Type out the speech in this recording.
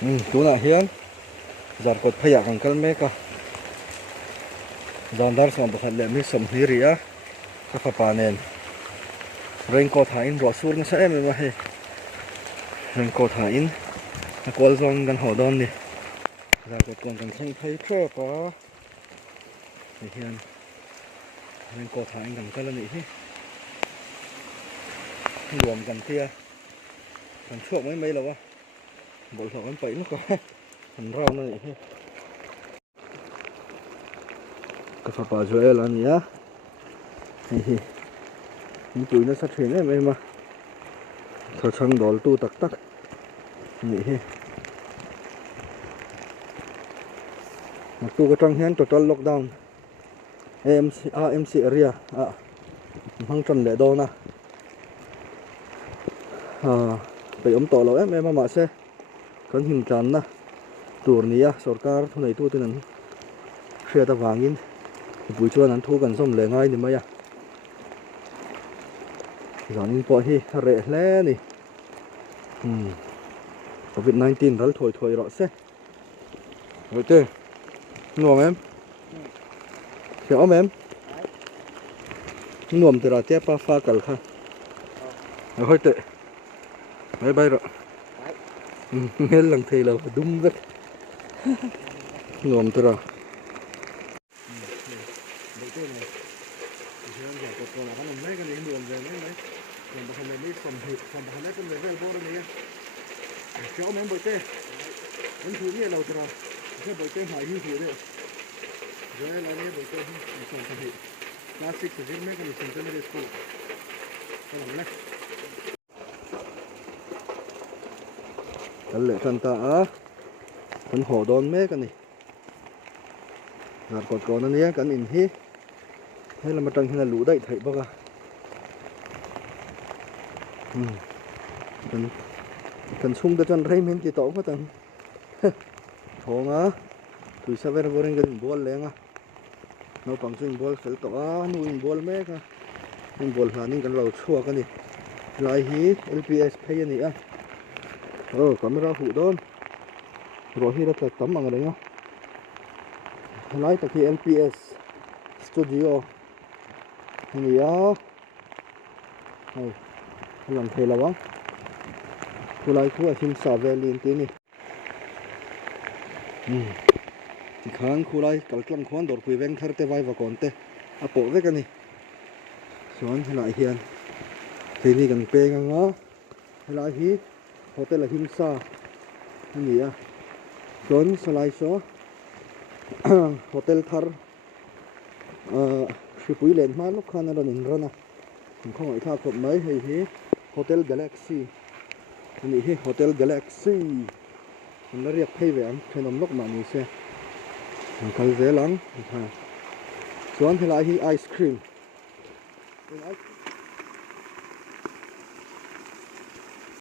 Tú nãy hiến giọt cột phây à cần mấy cả giòn dar xong bật lệ mi sầm hì ria các pha panen raincoat hain rõ sur nó sẽ mà hay raincoat hain col zong gan hồ don đi giọt cột còn cần không thấy phê pa thì hiền raincoat hain cần cái là gì hết luồng cần tia cần chuộc mấy là quá bộ lọ em bảy nó có thành rau nó này cái pha pa rồi là nhỉ những túi nó sát hiện em mà thợ sang đổ tu tắc tắc nhỉ mà tu cái trang hiện total lockdown MC area hăng trần lệ đô na phải tổ lỗ em mà sẽ kan him tlan na tur nia sarkar thunei tu tin an hria ta wangin pui chuan an thu kan som le ngai ni mai a zanin po hi re hle ni COVID-19 ral thoi ro se rồi te nuông em hiểu em nuông từ ra te pa pha kal kha rồi te bye bye rồi nghe lần thì là đúng rất ngồm từ rồi lệ thân ta thân hồ đón mấy cái này gạt cột nó nhé cái in hi hay là mặt trăng hay là lũ đậy thấy bao à cần sung cái chân rây mình chỉ tỏ có tầng thong á tụi sao về rồi cái ball lên á nó bằng sinh ball phải tỏ nuôi ball mấy cái ball là những cái lầu chua cái này lại hi LPS hay gì á camera phụ đôn rồi hi rất là tấm bằng đấy nhá lại tại khi LPS studio này á này làm thế là quá cô lại cô ở trên xã về liền tí này thì khang cô lại cả lăng khoan đổ quỳ ven thar te vai và còn te bộ với cái này xuống lại hiền thì đi gần pe ngang ngó lại hi hotel là Himsa gì à John Salaiso hotel thar sự quý lên mà lúc khăn là mình rana không phải thao cột mấy hay hotel Galaxy này hotel Galaxy nó riêng thay về trên ông lúc mà mình xe cái dễ lắm xuống thì lại ice cream